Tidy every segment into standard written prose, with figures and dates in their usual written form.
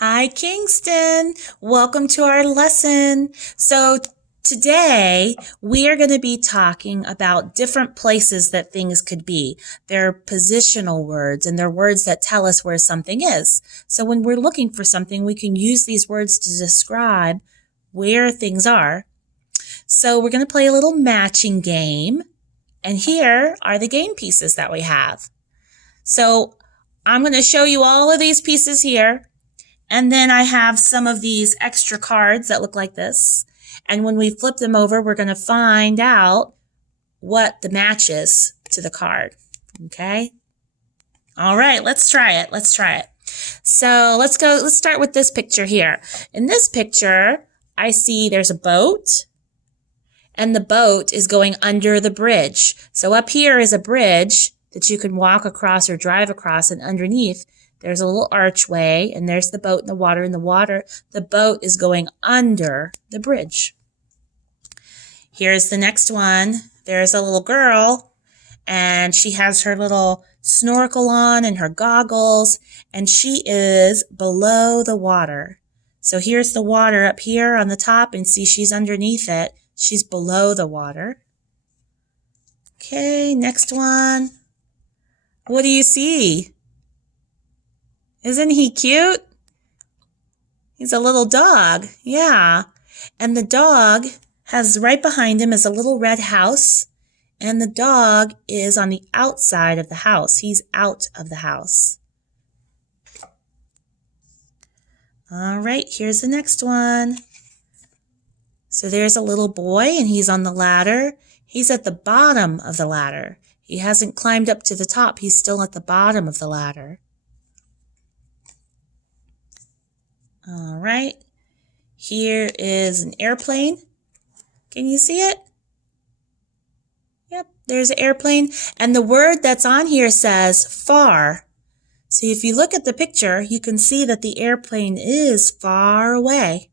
Hi, Kingston. Welcome to our lesson. So today we are going to be talking about different places that things could be. They're positional words, and they're words that tell us where something is. So when we're looking for something, we can use these words to describe where things are. So we're going to play a little matching game. And here are the game pieces that we have. So I'm going to show you all of these pieces here. And then I have some of these extra cards that look like this. And when we flip them over, we're going to find out what the match is to the card. Okay? All right, let's try it. So let's start with this picture here. In this picture, I see there's a boat, and the boat is going under the bridge. So up here is a bridge that you can walk across or drive across, and underneath there's a little archway, and there's the boat in the water, the boat is going under the bridge. Here's the next one. There's a little girl, and she has her little snorkel on and her goggles, and she is below the water. So here's the water up here on the top, and see she's underneath it. She's below the water. Okay, next one. What do you see? Isn't he cute? He's a little dog. Yeah. And the dog has right behind him is a little red house. And the dog is on the outside of the house. He's out of the house. All right, here's the next one. So there's a little boy, and he's on the ladder. He's at the bottom of the ladder. He hasn't climbed up to the top. He's still at the bottom of the ladder. All right, here is an airplane. Can you see it? Yep, there's an airplane. And the word that's on here says far. So if you look at the picture, you can see that the airplane is far away.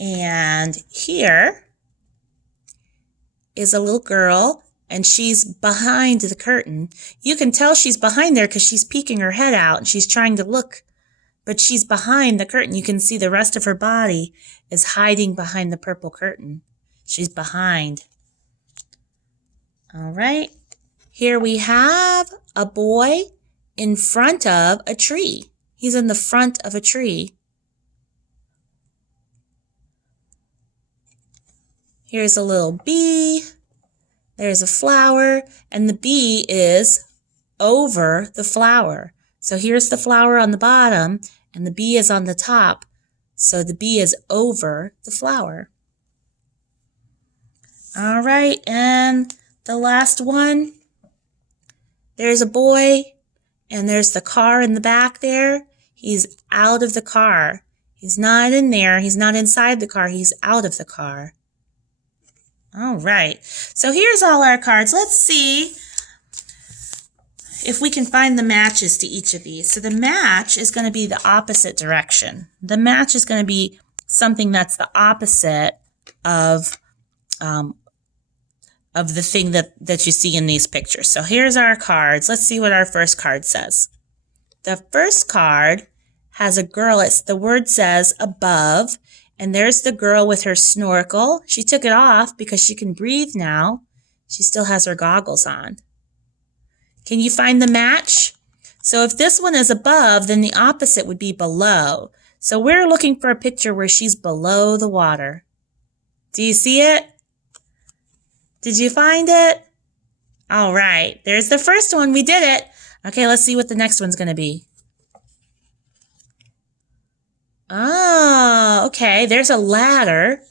And here is a little girl, and she's behind the curtain. You can tell she's behind there because she's peeking her head out and she's trying to look, but she's behind the curtain. You can see the rest of her body is hiding behind the purple curtain. She's behind. All right. Here we have a boy in front of a tree. He's in the front of a tree. Here's a little bee. There's a flower, and the bee is over the flower. So here's the flower on the bottom, and the bee is on the top. So the bee is over the flower. All right, and the last one. There's a boy, and there's the car in the back there. He's out of the car. He's not in there. He's not inside the car. He's out of the car. All right, so here's all our cards. Let's see if we can find the matches to each of these. So the match is going to be the opposite direction. The match is going to be something that's the opposite of the thing that you see in these pictures. So here's our cards. Let's see what our first card says. The first card has a girl. The word says above. And there's the girl with her snorkel. She took it off because she can breathe now. She still has her goggles on. Can you find the match? So if this one is above, then the opposite would be below. So we're looking for a picture where she's below the water. Do you see it? Did you find it? All right, there's the first one. We did it. Okay, let's see what the next one's going to be. Oh, okay, there's a ladder,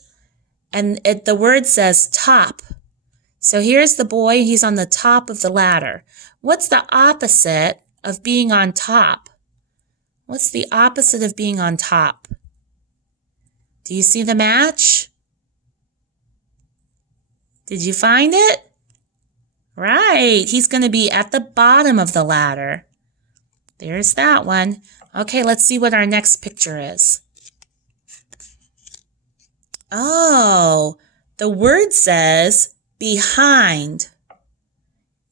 and the word says top. So here's the boy, he's on the top of the ladder. What's the opposite of being on top? What's the opposite of being on top? Do you see the match? Did you find it? Right, he's going to be at the bottom of the ladder. There's that one. Okay, let's see what our next picture is. Oh, the word says behind.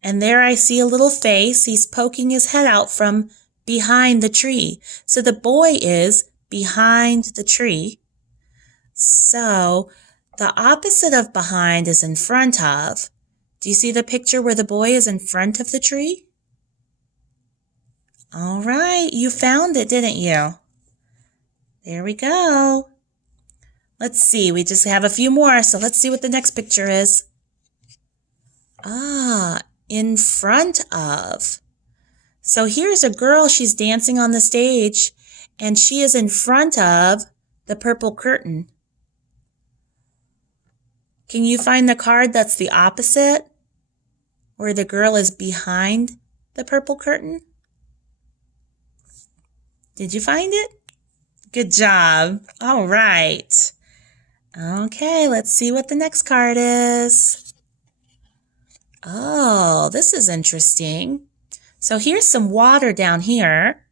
And there I see a little face. He's poking his head out from behind the tree. So the boy is behind the tree. So the opposite of behind is in front of. Do you see the picture where the boy is in front of the tree? All right, you found it, didn't you? There we go. Let's see, we just have a few more, so let's see what the next picture is. In front of. So here's a girl, she's dancing on the stage, and she is in front of the purple curtain. Can you find the card that's the opposite, where the girl is behind the purple curtain? Did you find it? Good job. All right. Okay, let's see what the next card is. Oh, this is interesting. So here's some water down here,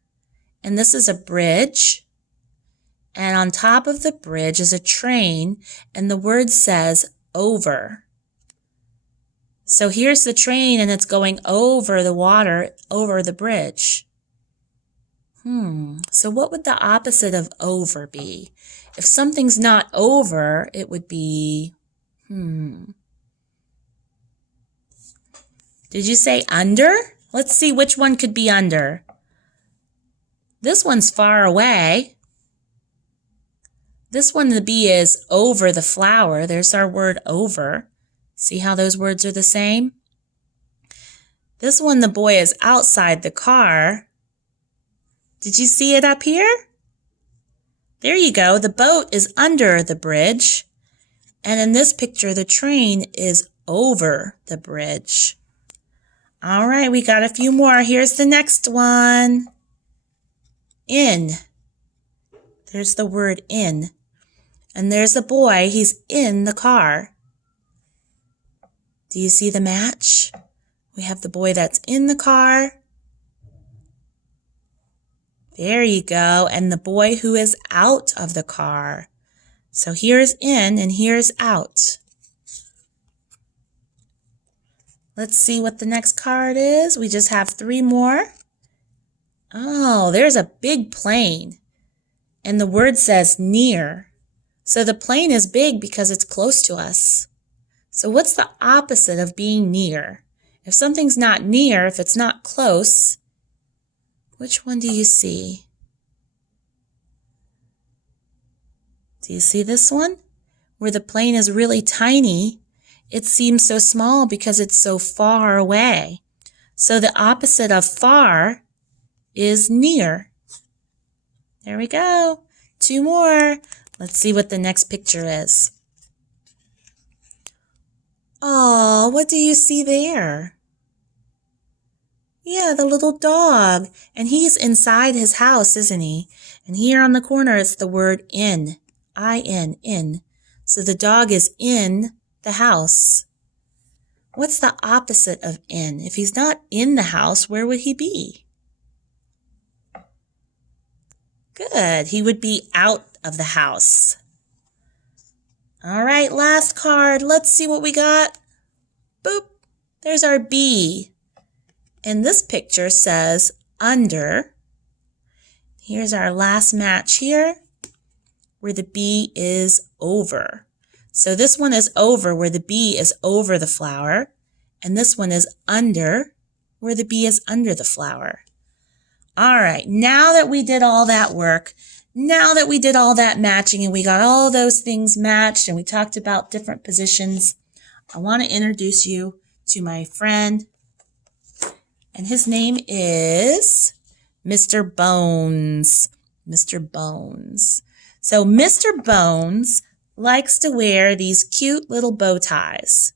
and this is a bridge. And on top of the bridge is a train, and the word says over. So here's the train, and it's going over the water, over the bridge. So what would the opposite of over be? If something's not over, it would be, Did you say under? Let's see which one could be under. This one's far away. This one, the B is over the flower. There's our word over. See how those words are the same? This one, the boy is outside the car. Did you see it up here? There you go. The boat is under the bridge. And in this picture, the train is over the bridge. All right, we got a few more. Here's the next one. In. There's the word in. And there's a boy. He's in the car. Do you see the match? We have the boy that's in the car. There you go. And the boy who is out of the car. So here's in and here's out. Let's see what the next card is. We just have 3 more. Oh, there's a big plane. And the word says near. So the plane is big because it's close to us. So what's the opposite of being near? If something's not near, if it's not close, which one do you see? Do you see this one? Where the plane is really tiny, it seems so small because it's so far away. So the opposite of far is near. There we go. 2 more. Let's see what the next picture is. Oh, what do you see there? Yeah, the little dog. And he's inside his house, isn't he? And here on the corner, it's the word in. I-N, in. So the dog is in the house. What's the opposite of in? If he's not in the house, where would he be? Good. He would be out of the house. All right, last card. Let's see what we got. Boop. There's our B. And this picture says under. Here's our last match here, where the B is over. So this one is over, where the B is over the flower. And this one is under, where the B is under the flower. All right, now that we did all that work, now that we did all that matching and we got all those things matched and we talked about different positions, I want to introduce you to my friend. And his name is Mr. Bones. Mr. Bones. So Mr. Bones likes to wear these cute little bow ties.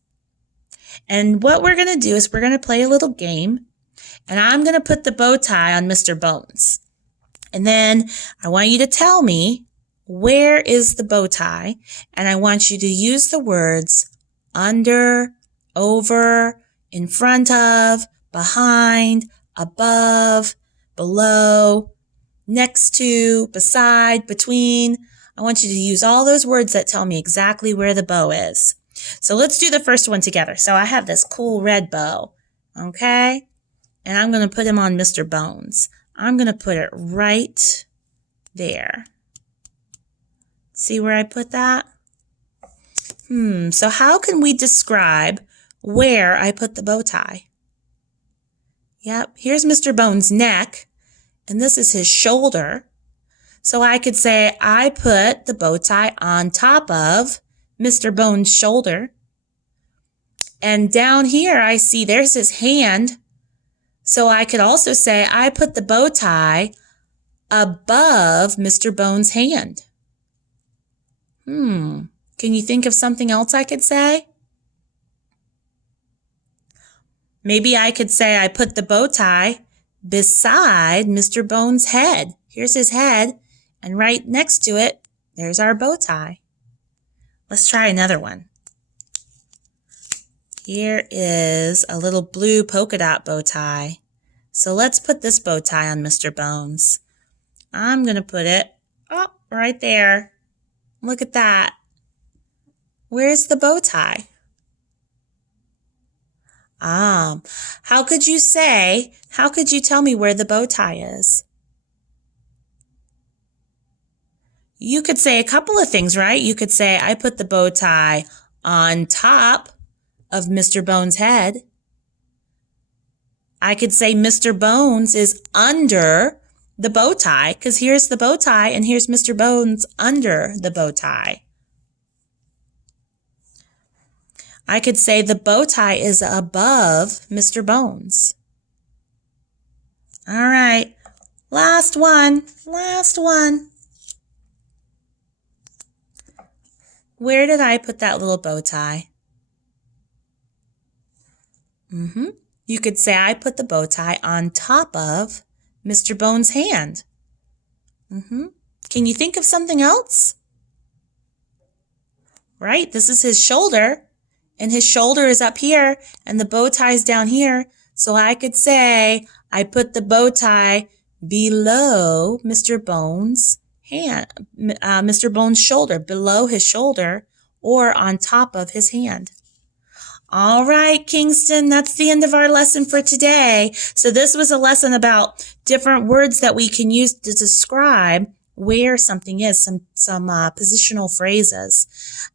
And what we're going to do is we're going to play a little game. And I'm going to put the bow tie on Mr. Bones. And then I want you to tell me, where is the bow tie? And I want you to use the words under, over, in front of, behind, above, below, next to, beside, between. I want you to use all those words that tell me exactly where the bow is. So let's do the first one together. So I have this cool red bow. Okay? And I'm going to put him on Mr. Bones. I'm going to put it right there. See where I put that? So how can we describe where I put the bow tie? Yep, here's Mr. Bones' neck, and this is his shoulder. So I could say I put the bow tie on top of Mr. Bones' shoulder. And down here I see there's his hand. So I could also say I put the bow tie above Mr. Bones' hand. Can you think of something else I could say? Maybe I could say I put the bow tie beside Mr. Bones' head. Here's his head, and right next to it, there's our bow tie. Let's try another one. Here is a little blue polka dot bow tie. So let's put this bow tie on Mr. Bones. I'm going to put it right there. Look at that. Where's the bow tie? How could you tell me where the bow tie is? You could say a couple of things, right? You could say, I put the bow tie on top of Mr. Bones' head. I could say Mr. Bones is under the bow tie, because here's the bow tie and here's Mr. Bones under the bow tie. I could say the bow tie is above Mr. Bones. All right, last one. Where did I put that little bow tie? You could say I put the bow tie on top of Mr. Bones' hand. Can you think of something else? Right, this is his shoulder, and his shoulder is up here, and the bow tie is down here. So I could say I put the bow tie below Mr. Bones' hand, Mr. Bones' shoulder, below his shoulder, or on top of his hand. All right, Kingston, that's the end of our lesson for today. So this was a lesson about different words that we can use to describe where something is, some positional phrases.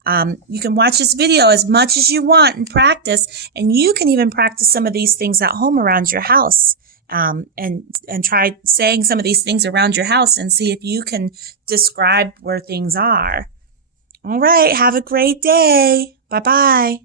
You can watch this video as much as you want and practice, and you can even practice some of these things at home around your house, and try saying some of these things around your house and see if you can describe where things are. All right, have a great day. Bye-bye.